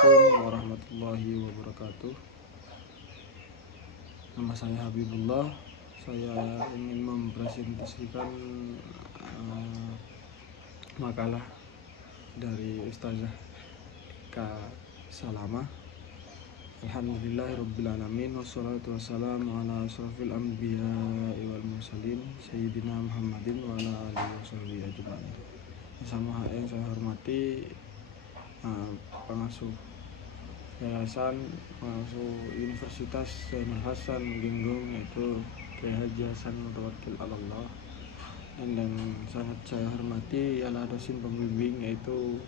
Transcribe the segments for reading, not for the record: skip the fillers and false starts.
Assalamualaikum warahmatullahi wabarakatuh. Nama saya Habibullah. Saya ingin mempresentasikan makalah dari Ustazah Eka Salama. Alhamdulillahirrabbilalamin. Wassalatu wassalamu ala asrafil anbiya'i wal mursalin Sayyidina Muhammadin wa ala alihi wa sahbihi ajma'in. Sama yang saya hormati pengasuh Universitas Zainul Hasan Genggong, yaitu Kiai Haji Hasan Mutawakkil Allah, dan sangat saya hormati ialah dosen pembimbing yaitu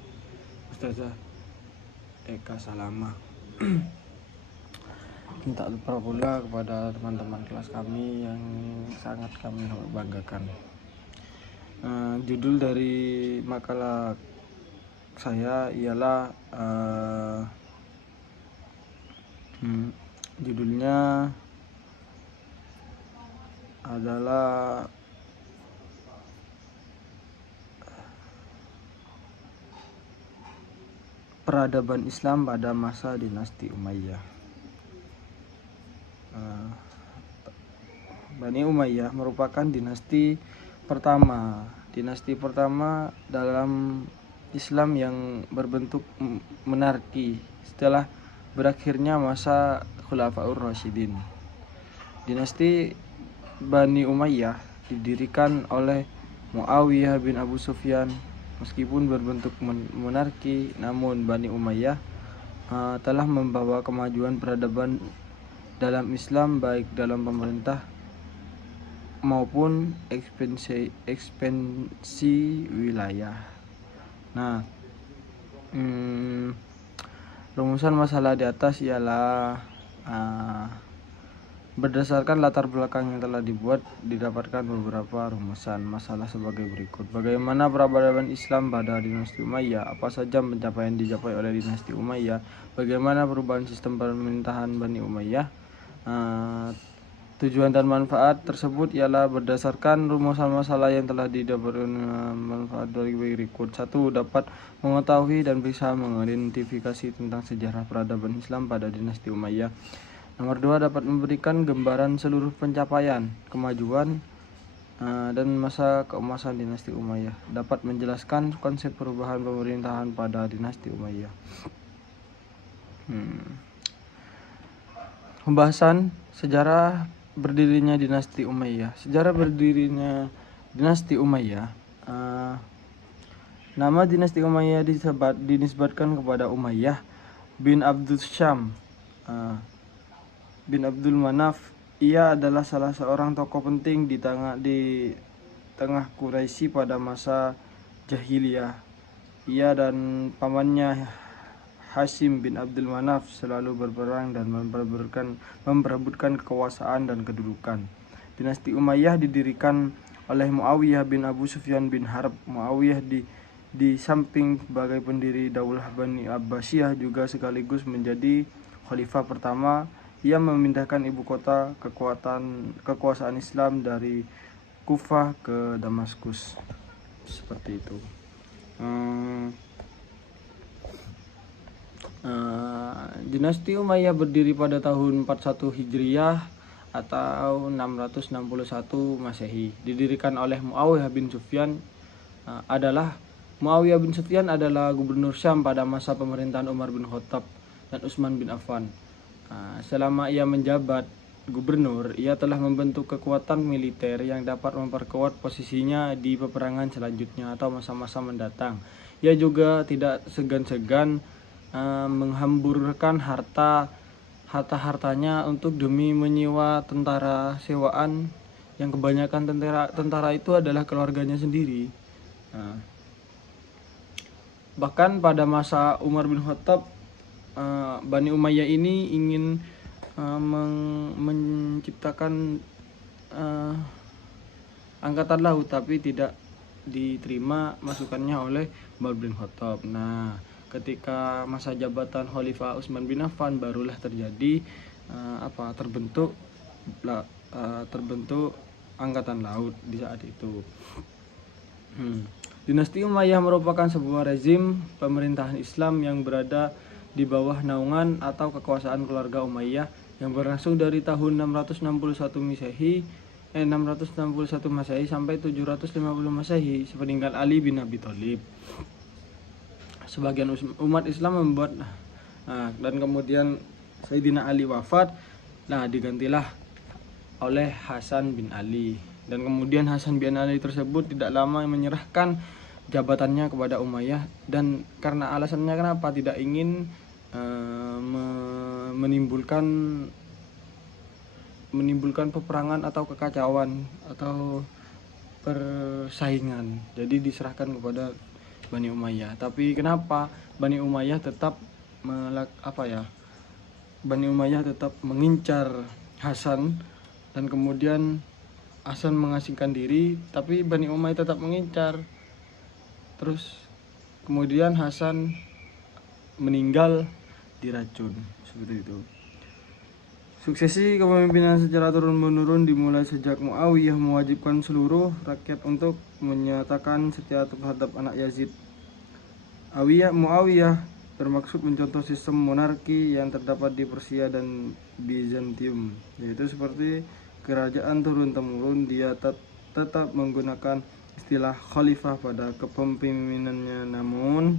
Ustazah Eka Salama. Tak lupa pula kepada teman-teman kelas kami yang sangat kami banggakan. Judul dari makalah saya ialah judulnya adalah Peradaban Islam pada masa dinasti Umayyah. Bani Umayyah merupakan dinasti pertama dalam Islam yang berbentuk monarki setelah berakhirnya masa Khulafaur Rasyidin. Dinasti Bani Umayyah didirikan oleh Muawiyah bin Abu Sufyan. Meskipun berbentuk monarki, namun Bani Umayyah telah membawa kemajuan peradaban dalam Islam, baik dalam pemerintah maupun ekspansi wilayah. Rumusan masalah di atas ialah berdasarkan latar belakang yang telah didapatkan beberapa rumusan masalah sebagai berikut. Bagaimana peradaban Islam pada dinasti Umayyah? Apa saja pencapaian dicapai oleh dinasti Umayyah? Bagaimana perubahan sistem pemerintahan Bani Umayyah? Tujuan dan manfaat tersebut ialah berdasarkan rumusan masalah yang telah didapatkan manfaat dari berikut. 1. Dapat mengetahui dan bisa mengidentifikasi tentang sejarah peradaban Islam pada dinasti Umayyah. Nomor 2. Dapat memberikan gambaran seluruh pencapaian, kemajuan dan masa keemasan dinasti Umayyah. Dapat menjelaskan konsep perubahan pemerintahan pada dinasti Umayyah. Pembahasan sejarah berdirinya dinasti Umayyah. Sejarah berdirinya dinasti Umayyah. Nama dinasti Umayyah dinisbatkan kepada Umayyah bin Abdul Syam bin Abdul Manaf. Ia adalah salah seorang tokoh penting di tengah Quraisy pada masa jahiliyah. Ia dan pamannya Hashim bin Abdul Manaf selalu berperang dan memperebutkan kekuasaan dan kedudukan. Dinasti Umayyah didirikan oleh Muawiyah bin Abu Sufyan bin Harb. Muawiyah di samping sebagai pendiri Daulah Bani Abbasiyah juga sekaligus menjadi khalifah pertama. Ia memindahkan ibu kota kekuasaan Islam dari Kufah ke Damaskus. Seperti itu. Dinasti Umayyah berdiri pada tahun 41 Hijriyah atau 661 Masehi. Didirikan oleh Muawiyah bin Sufyan adalah gubernur Syam pada masa pemerintahan Umar bin Khattab dan Utsman bin Affan. Selama ia menjabat gubernur, ia telah membentuk kekuatan militer yang dapat memperkuat posisinya di peperangan selanjutnya atau masa-masa mendatang. Ia juga tidak segan-segan menghamburkan hartanya untuk demi menyewa tentara sewaan, yang kebanyakan tentara itu adalah keluarganya sendiri. Bahkan pada masa Umar bin Khattab, Bani Umayyah ini ingin menciptakan angkatan laut, tapi tidak diterima masukannya oleh Umar bin Khattab. Ketika masa jabatan Khalifah Utsman bin Affan barulah terjadi terbentuk angkatan laut di saat itu. Dinasti Umayyah merupakan sebuah rezim pemerintahan Islam yang berada di bawah naungan atau kekuasaan keluarga Umayyah yang berlangsung dari tahun 661 Masehi sampai 750 Masehi sepeninggal Ali bin Abi Thalib. Sebagian umat Islam membuat dan kemudian Sayyidina Ali wafat, digantilah oleh Hasan bin Ali, dan kemudian Hasan bin Ali tersebut tidak lama menyerahkan jabatannya kepada Umayyah, dan karena alasannya kenapa tidak ingin menimbulkan peperangan atau kekacauan atau persaingan, jadi diserahkan kepada Bani Umayyah. Tapi kenapa Bani Umayyah tetap mengincar Hasan, dan kemudian Hasan mengasingkan diri, tapi Bani Umayyah tetap mengincar. Terus kemudian Hasan meninggal diracun, seperti itu. Suksesi kepemimpinan secara turun-menurun dimulai sejak Muawiyah mewajibkan seluruh rakyat untuk menyatakan setia terhadap anak Yazid. Muawiyah bermaksud mencontoh sistem monarki yang terdapat di Persia dan Bizantium, yaitu seperti kerajaan turun-temurun. Dia tetap menggunakan istilah khalifah pada kepemimpinannya, namun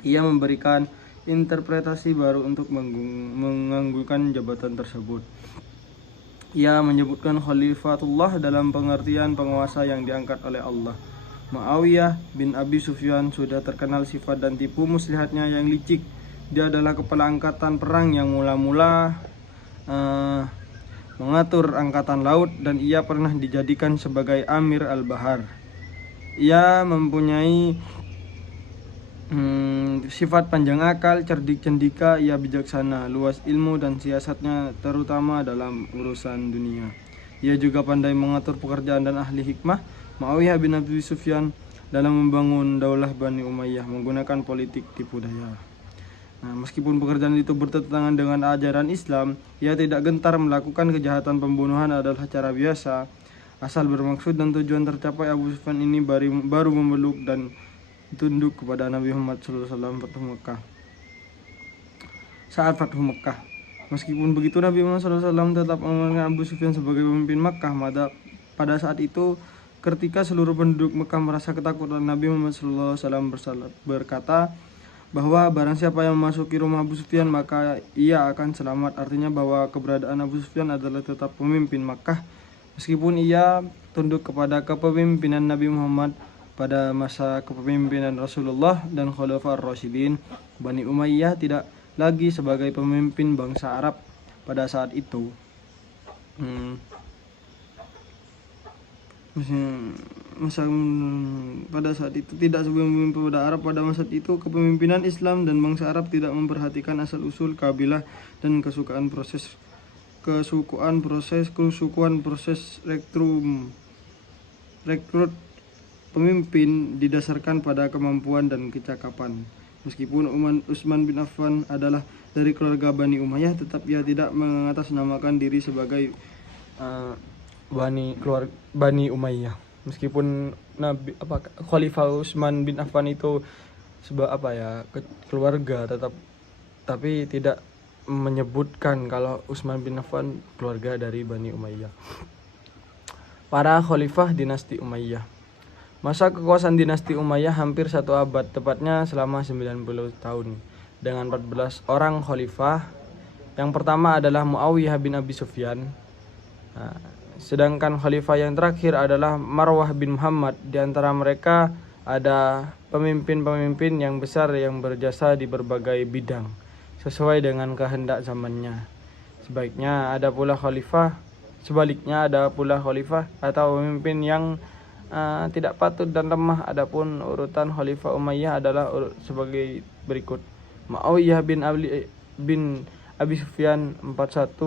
ia memberikan interpretasi baru untuk menganggurkan jabatan tersebut. Ia menyebutkan khalifatullah dalam pengertian penguasa yang diangkat oleh Allah. Muawiyah bin Abi Sufyan sudah terkenal sifat dan tipu muslihatnya yang licik. Dia adalah kepala angkatan perang yang mula-mula mengatur angkatan laut, dan ia pernah dijadikan sebagai Amir al-Bahar. Ia mempunyai sifat panjang akal, cerdik cendika, ia bijaksana, luas ilmu dan siasatnya terutama dalam urusan dunia. Ia juga pandai mengatur pekerjaan dan ahli hikmah. Muawiyah bin Abi Sufyan dalam membangun daulah Bani Umayyah menggunakan politik tipu daya. Meskipun pekerjaan itu bertentangan dengan ajaran Islam, ia tidak gentar melakukan kejahatan. Pembunuhan adalah cara biasa. Asal bermaksud dan tujuan tercapai, Abu Sufyan ini baru memeluk dan tunduk kepada Nabi Muhammad SAW saat Fathu Mekah. Meskipun begitu, Nabi Muhammad SAW tetap menganggap Abu Sufyan sebagai pemimpin Mekah. Pada saat itu, ketika seluruh penduduk Mekah merasa ketakutan, Nabi Muhammad SAW berkata bahwa barang siapa yang memasuki rumah Abu Sufyan maka ia akan selamat. Artinya bahwa keberadaan Abu Sufyan adalah tetap pemimpin Mekah, meskipun ia tunduk kepada kepemimpinan Nabi Muhammad. Pada masa kepemimpinan Rasulullah dan Khulafaur Rasyidin, Bani Umayyah tidak lagi sebagai pemimpin bangsa Arab pada saat itu. Pada saat itu tidak sebagai pemimpin pada Arab. Pada masa itu kepemimpinan Islam dan bangsa Arab tidak memperhatikan asal usul kabilah dan kesukuan proses rekrut pemimpin didasarkan pada kemampuan dan kecakapan. Meskipun Utsman bin Affan adalah dari keluarga Bani Umayyah, tetap ia tidak mengatasnamakan diri sebagai Bani Umayyah. Meskipun Khalifah Utsman bin Affan itu keluarga, tapi tidak menyebutkan kalau Utsman bin Affan keluarga dari Bani Umayyah. Para khalifah dinasti Umayyah. Masa kekuasaan dinasti Umayyah hampir 1 abad, tepatnya selama 90 tahun, dengan 14 orang khalifah. Yang pertama adalah Muawiyah bin Abi Sufyan. Sedangkan khalifah yang terakhir adalah Marwah bin Muhammad. Di antara mereka ada pemimpin-pemimpin yang besar yang berjasa di berbagai bidang, sesuai dengan kehendak zamannya. Sebaliknya ada pula khalifah atau pemimpin yang tidak patut dan lemah. Adapun urutan Khalifah Umayyah adalah sebagai berikut: Muawiyah bin Abi Sufyan 41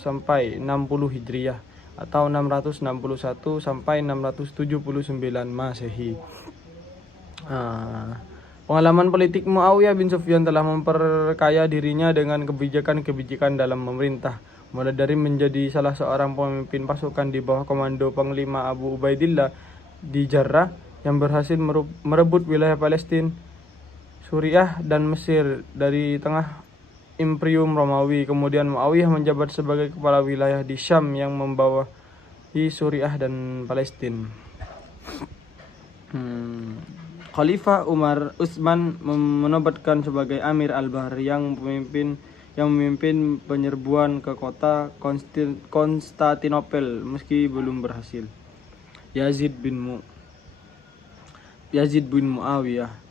sampai 60 Hijriah atau 661 sampai 679 Masehi. Pengalaman politik Muawiyah bin Sufyan telah memperkaya dirinya dengan kebijakan-kebijakan dalam memerintah, mulai dari menjadi salah seorang pemimpin pasukan di bawah komando Panglima Abu Ubaidillah di Jarrah yang berhasil merebut wilayah Palestina. Suriah dan Mesir dari tengah Imperium Romawi. Kemudian Muawiyah menjabat sebagai kepala wilayah di Syam yang membawahi Suriah dan Palestina. Khalifah Umar Utsman menobatkan sebagai Amir al-Bahr yang memimpin penyerbuan ke kota Konstantinopel meski belum berhasil. Yazid bin Muawiyah.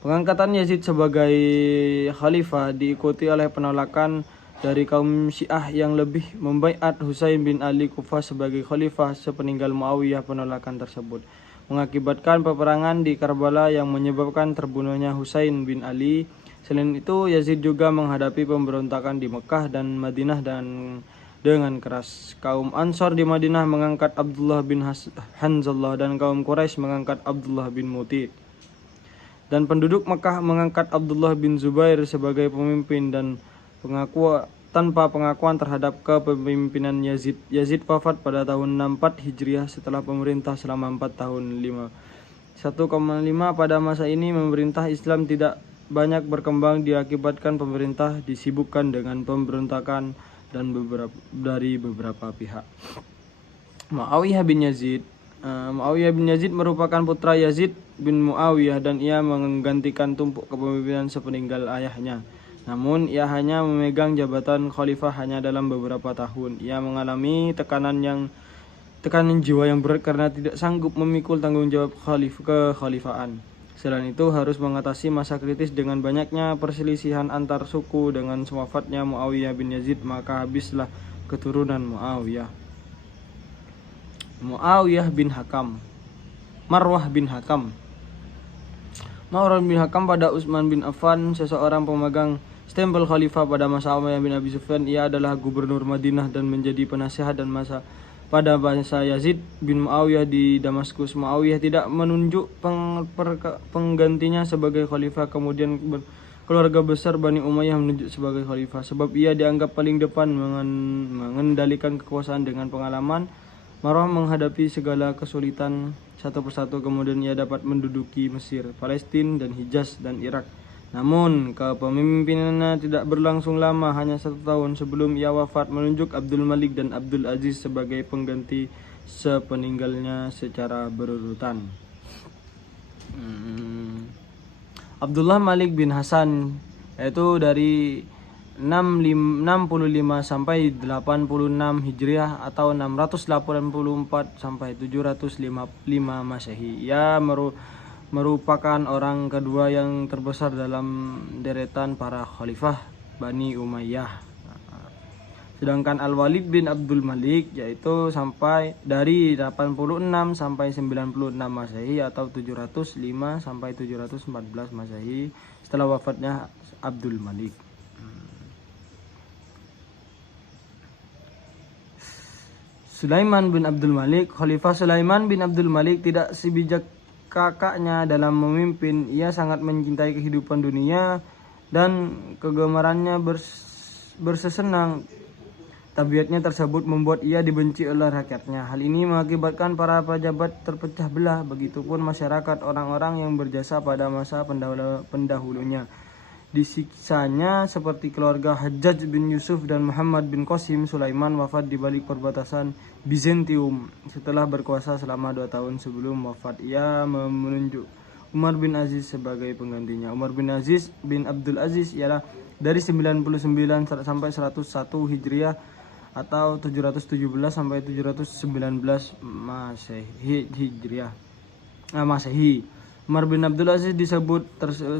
Pengangkatan Yazid sebagai khalifah diikuti oleh penolakan dari kaum Syiah yang lebih membaiat Husain bin Ali Kufah sebagai khalifah sepeninggal Muawiyah. Penolakan tersebut mengakibatkan peperangan di Karbala yang menyebabkan terbunuhnya Husain bin Ali. Selain itu, Yazid juga menghadapi pemberontakan di Mekah dan Madinah dengan keras. Kaum Ansor di Madinah mengangkat Abdullah bin Hanzalah dan kaum Quraisy mengangkat Abdullah bin Muti. Dan penduduk Mekah mengangkat Abdullah bin Zubair sebagai pemimpin dan tanpa pengakuan terhadap kepemimpinan Yazid. Yazid wafat pada tahun 64 Hijriah setelah pemerintah selama 4 tahun 1,5. Pada masa ini pemerintah Islam tidak banyak berkembang diakibatkan pemerintah disibukkan dengan pemberontakan dan dari beberapa pihak. Muawiyah bin Yazid merupakan putra Yazid bin Muawiyah dan ia menggantikan tumpuk kepemimpinan sepeninggal ayahnya. Namun ia hanya memegang jabatan khalifah hanya dalam beberapa tahun. Ia mengalami tekanan jiwa yang berat karena tidak sanggup memikul tanggung jawab kekhalifahan. Selain itu harus mengatasi masa kritis dengan banyaknya perselisihan antar suku. Dengan wafatnya Muawiyah bin Yazid maka habislah keturunan Muawiyah. Marwah bin Hakam pada Utsman bin Affan, seseorang pemegang stempel khalifah pada masa Umayyah bin Abi Sufyan. Ia adalah gubernur Madinah dan menjadi penasihat pada masa Yazid bin Muawiyah di Damaskus. Muawiyah tidak menunjuk penggantinya sebagai khalifah. Kemudian keluarga besar Bani Umayyah menunjuk sebagai khalifah sebab ia dianggap paling depan mengendalikan kekuasaan. Dengan pengalaman, Marwah menghadapi segala kesulitan satu persatu. Kemudian ia dapat menduduki Mesir, Palestina, dan Hijaz dan Irak. Namun kepemimpinannya tidak berlangsung lama, hanya 1 tahun sebelum ia wafat menunjuk Abdul Malik dan Abdul Aziz sebagai pengganti sepeninggalnya secara berurutan. Abdullah Malik bin Hasan yaitu dari 65 sampai 86 Hijriah atau 684 sampai 755 Masehi. Ia merupakan orang kedua yang terbesar dalam deretan para khalifah Bani Umayyah. Sedangkan Al-Walid bin Abdul Malik yaitu sampai dari 86 sampai 96 Masehi atau 705 sampai 714 Masehi setelah wafatnya Abdul Malik. Sulaiman bin Abdul Malik. Khalifah Sulaiman bin Abdul Malik tidak sebijak kakaknya dalam memimpin. Ia sangat mencintai kehidupan dunia dan kegemarannya bersesenang. Tabiatnya tersebut membuat ia dibenci oleh rakyatnya. Hal ini mengakibatkan para pejabat terpecah belah. Begitupun masyarakat, orang-orang yang berjasa pada masa pendahulunya disiksanya seperti keluarga Hajjaj bin Yusuf dan Muhammad bin Qasim. Sulaiman wafat di balik perbatasan Bizantium setelah berkuasa selama 2 tahun. Sebelum wafat ia menunjuk Umar bin Aziz sebagai penggantinya. Umar bin Aziz bin Abdul Aziz ialah dari 99 sampai 101 Hijriah atau 717 sampai 719 Masehi. Umar bin Abdul Aziz disebut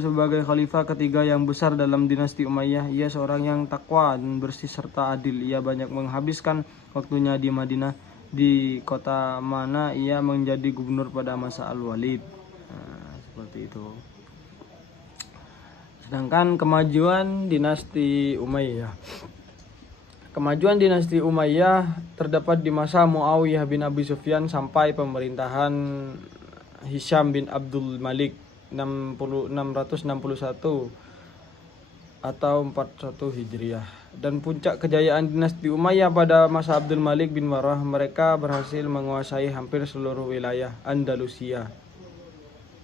sebagai khalifah ketiga yang besar dalam dinasti Umayyah. Ia seorang yang takwa dan bersih serta adil. Ia banyak menghabiskan waktunya di Madinah, di kota mana ia menjadi gubernur pada masa Al-Walid. Seperti itu. Sedangkan kemajuan dinasti Umayyah. Kemajuan dinasti Umayyah terdapat di masa Muawiyah bin Abi Sufyan sampai pemerintahan Hisham bin Abdul Malik 661 atau 41 Hijriah. Dan puncak kejayaan dinasti Umayyah pada masa Abdul Malik bin Marwah. Mereka berhasil menguasai hampir seluruh wilayah Andalusia.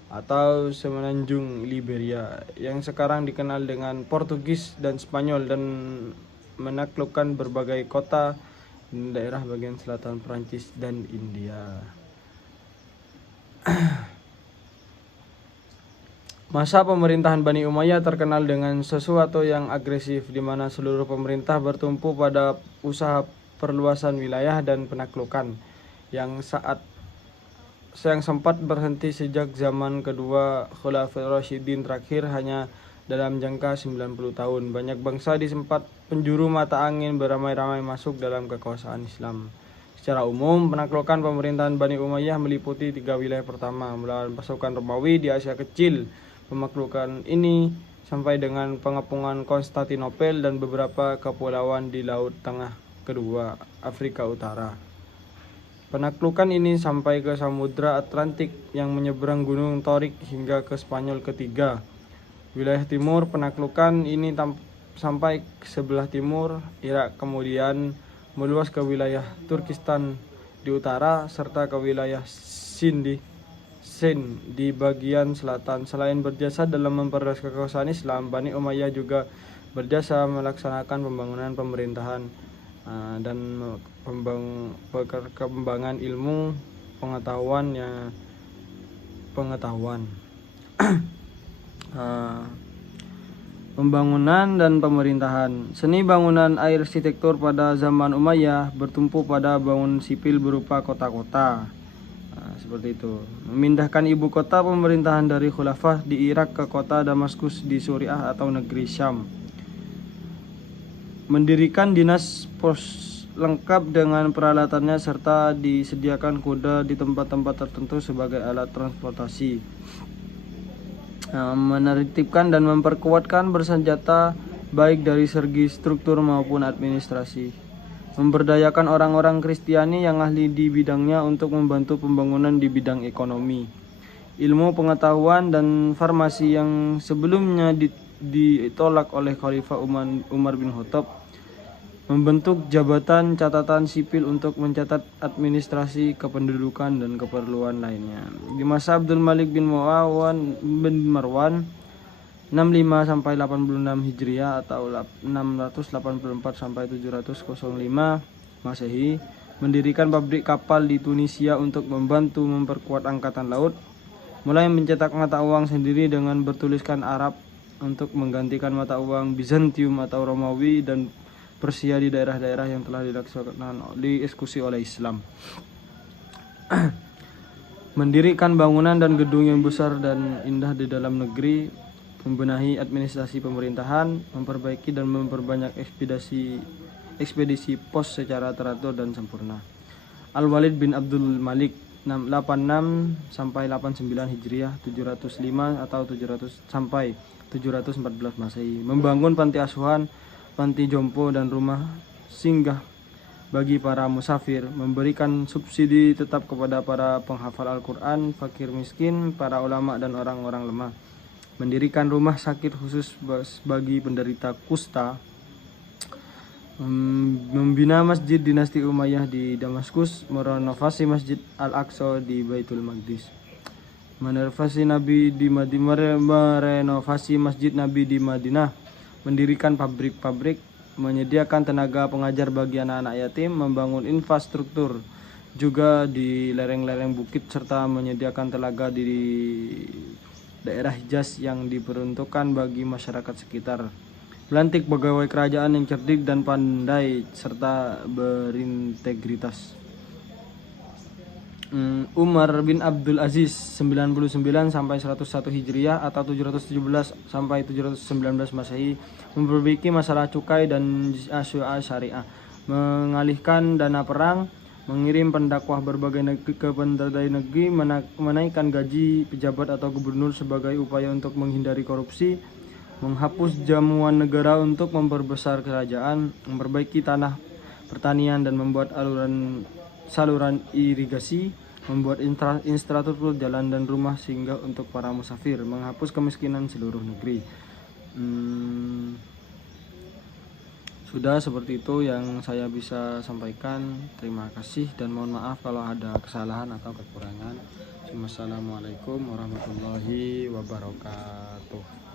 atau semenanjung Liberia yang sekarang dikenal dengan Portugis dan Spanyol, dan menaklukkan berbagai kota di daerah bagian selatan Prancis dan India. Masa pemerintahan Bani Umayyah terkenal dengan sesuatu yang agresif, di mana seluruh pemerintah bertumpu pada usaha perluasan wilayah dan penaklukan yang sempat berhenti sejak zaman kedua Khulafaur Rasyidin terakhir hanya dalam jangka 90 tahun. Banyak bangsa di sempat penjuru mata angin beramai-ramai masuk dalam kekuasaan Islam. Secara umum, penaklukan pemerintahan Bani Umayyah meliputi 3 wilayah. Pertama, melawan pasukan Romawi di Asia Kecil. Pemaklukan ini sampai dengan pengepungan Konstantinopel dan beberapa kepulauan di Laut Tengah. Kedua, Afrika Utara. Penaklukan ini sampai ke Samudra Atlantik yang menyeberang Gunung Torik hingga ke Spanyol. Ketiga, wilayah timur. Penaklukan ini sampai ke sebelah timur Irak, kemudian meluas ke wilayah Turkistan di utara serta ke wilayah Sind di bagian selatan. Selain berjasa dalam memperluas kekuasaan Islam, Bani Umayyah juga berjasa melaksanakan pembangunan pemerintahan dan perkembangan ilmu pengetahuan pembangunan dan pemerintahan. Seni bangunan arsitektur pada zaman Umayyah bertumpu pada bangunan sipil berupa kota-kota. Seperti itu. Memindahkan ibu kota pemerintahan dari Khulafah di Irak ke kota Damaskus di Suriah atau negeri Syam. Mendirikan dinas pos lengkap dengan peralatannya serta disediakan kuda di tempat-tempat tertentu sebagai alat transportasi. Menertibkan dan memperkuatkan bersenjata baik dari segi struktur maupun administrasi. Memberdayakan orang-orang Kristiani yang ahli di bidangnya untuk membantu pembangunan di bidang ekonomi, ilmu pengetahuan dan farmasi yang sebelumnya ditolak oleh Khalifah Umar bin Khattab. Membentuk jabatan catatan sipil untuk mencatat administrasi kependudukan dan keperluan lainnya. Di masa Abdul Malik bin Marwan 65 sampai 86 Hijriah atau 684 sampai 705 Masehi, mendirikan pabrik kapal di Tunisia untuk membantu memperkuat angkatan laut. Mulai mencetak mata uang sendiri dengan bertuliskan Arab untuk menggantikan mata uang Bizantium atau Romawi dan Persia di daerah-daerah yang telah dieksekusi oleh Islam. Mendirikan bangunan dan gedung yang besar dan indah di dalam negeri. Membenahi administrasi pemerintahan, memperbaiki dan memperbanyak ekspedisi pos secara teratur dan sempurna. Al-Walid bin Abdul Malik 86 sampai 89 Hijriah 705 atau 700 sampai 714 Masehi, membangun panti asuhan, panti jompo dan rumah singgah bagi para musafir, memberikan subsidi tetap kepada para penghafal Al-Quran, fakir miskin, para ulama dan orang-orang lemah. Mendirikan rumah sakit khusus bagi penderita kusta, membina masjid dinasti Umayyah di Damaskus, merenovasi Masjid Al-Aqsa di Baitul Maqdis, merenovasi Masjid Nabi di Madinah, mendirikan pabrik-pabrik, menyediakan tenaga pengajar bagi anak-anak yatim, membangun infrastruktur juga di lereng-lereng bukit serta menyediakan telaga di daerah Hijaz yang diperuntukkan bagi masyarakat sekitar. Melantik pegawai kerajaan yang cerdik dan pandai serta berintegritas. Umar bin Abdul Aziz 99 sampai 101 Hijriah atau 717 sampai 719 Masehi, memperbaiki masalah cukai dan syariah, mengalihkan dana perang, mengirim pendakwah berbagai negeri ke berbagai negeri, menaikkan gaji pejabat atau gubernur sebagai upaya untuk menghindari korupsi, menghapus jamuan negara untuk memperbesar kerajaan, memperbaiki tanah pertanian dan membuat saluran irigasi, membuat infrastruktur jalan dan rumah singgah untuk para musafir, menghapus kemiskinan seluruh negeri. Sudah, seperti itu yang saya bisa sampaikan. Terima kasih dan mohon maaf kalau ada kesalahan atau kekurangan. Wassalamualaikum warahmatullahi wabarakatuh.